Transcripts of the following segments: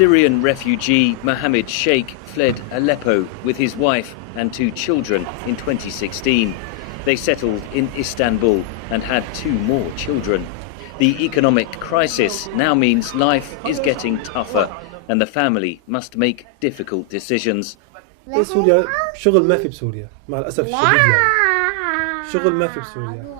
Syrian refugee Mohammed Sheikh fled Aleppo with his wife and 2 children in 2016. They settled in Istanbul and had 2 more children. The economic crisis now means life is getting tougher and the family must make difficult decisions.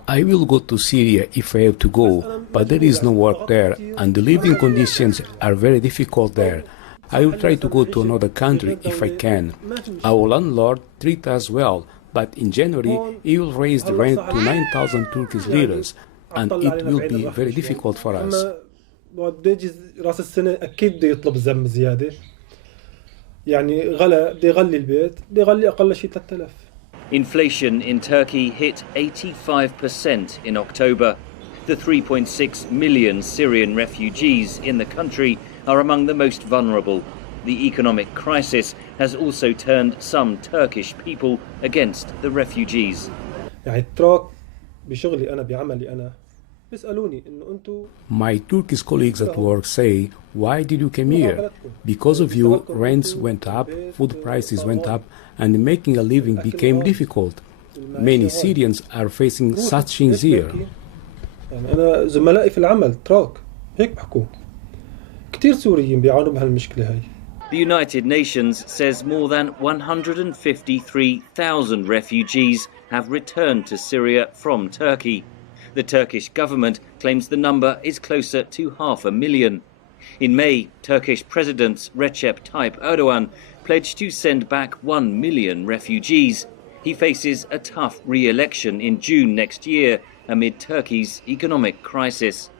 I will go to Syria if I have to go, but there is no work there and the living conditions are very difficult there. I will try to go to another country if I can. Our landlord treats us well, but in January he will raise the rent to 9,000 Turkish liras and it will be very difficult for us. Inflation in Turkey hit 85% in October. The 3.6 million Syrian refugees in the country are among the most vulnerable. The economic crisis has also turned some Turkish people against the refugees. My Turkish colleagues at work say, "Why did you come here? Because of you, rents went up, food prices went up, and making a living became difficult. Many Syrians are facing such things here." The United Nations says more than 153,000 refugees have returned to Syria from Turkey. The Turkish government claims the number is closer to 500,000. In May, Turkish President Recep Tayyip Erdogan pledged to send back 1 million refugees. He faces a tough re-election in June next year amid Turkey's economic crisis.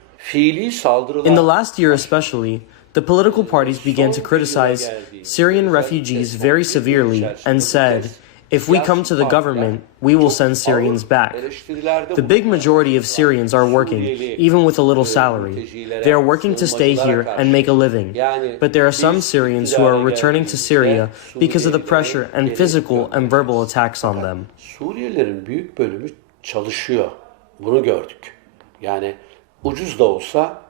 In the last year especially, the political parties began to criticize Syrian refugees very severely and said, "If we come to the government, we will send Syrians back." The big majority of Syrians are working, even with a little salary. They are working to stay here and make a living. But there are some Syrians who are returning to Syria because of the pressure and physical and verbal attacks on them. Suriyelilerin büyük bölümü çalışıyor. Bunu gördük. Yani ucuz da olsa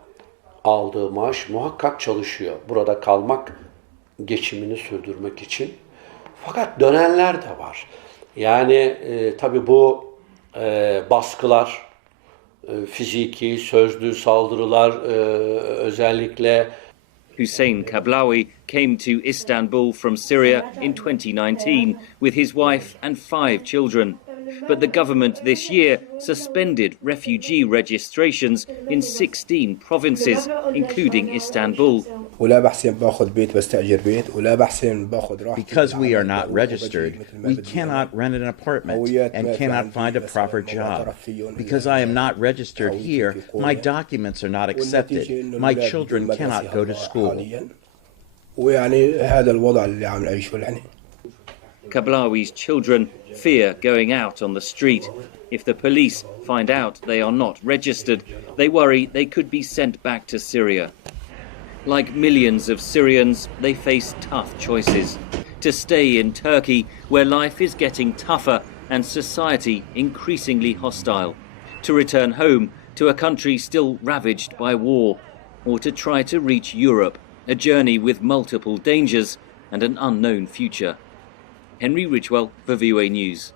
aldığı maaş muhakkak çalışıyor. Burada kalmak, geçimini sürdürmek için. Fakat dönenler de var. Yani tabii bu baskılar, fiziki, sözlü saldırılar özellikle. Hussein Kablawi came to Istanbul from Syria in 2019 with his wife and 5 children. But the government this year suspended refugee registrations in 16 provinces, including Istanbul. Because we are not registered, we cannot rent an apartment and cannot find a proper job. Because I am not registered here, my documents are not accepted. My children cannot go to school. Kablawi's children fear going out on the street. If the police find out they are not registered, they worry they could be sent back to Syria. Like millions of Syrians, they face tough choices. To stay in Turkey, where life is getting tougher and society increasingly hostile. To return home to a country still ravaged by war. Or to try to reach Europe, a journey with multiple dangers and an unknown future. Henry Ridgwell for VOA News.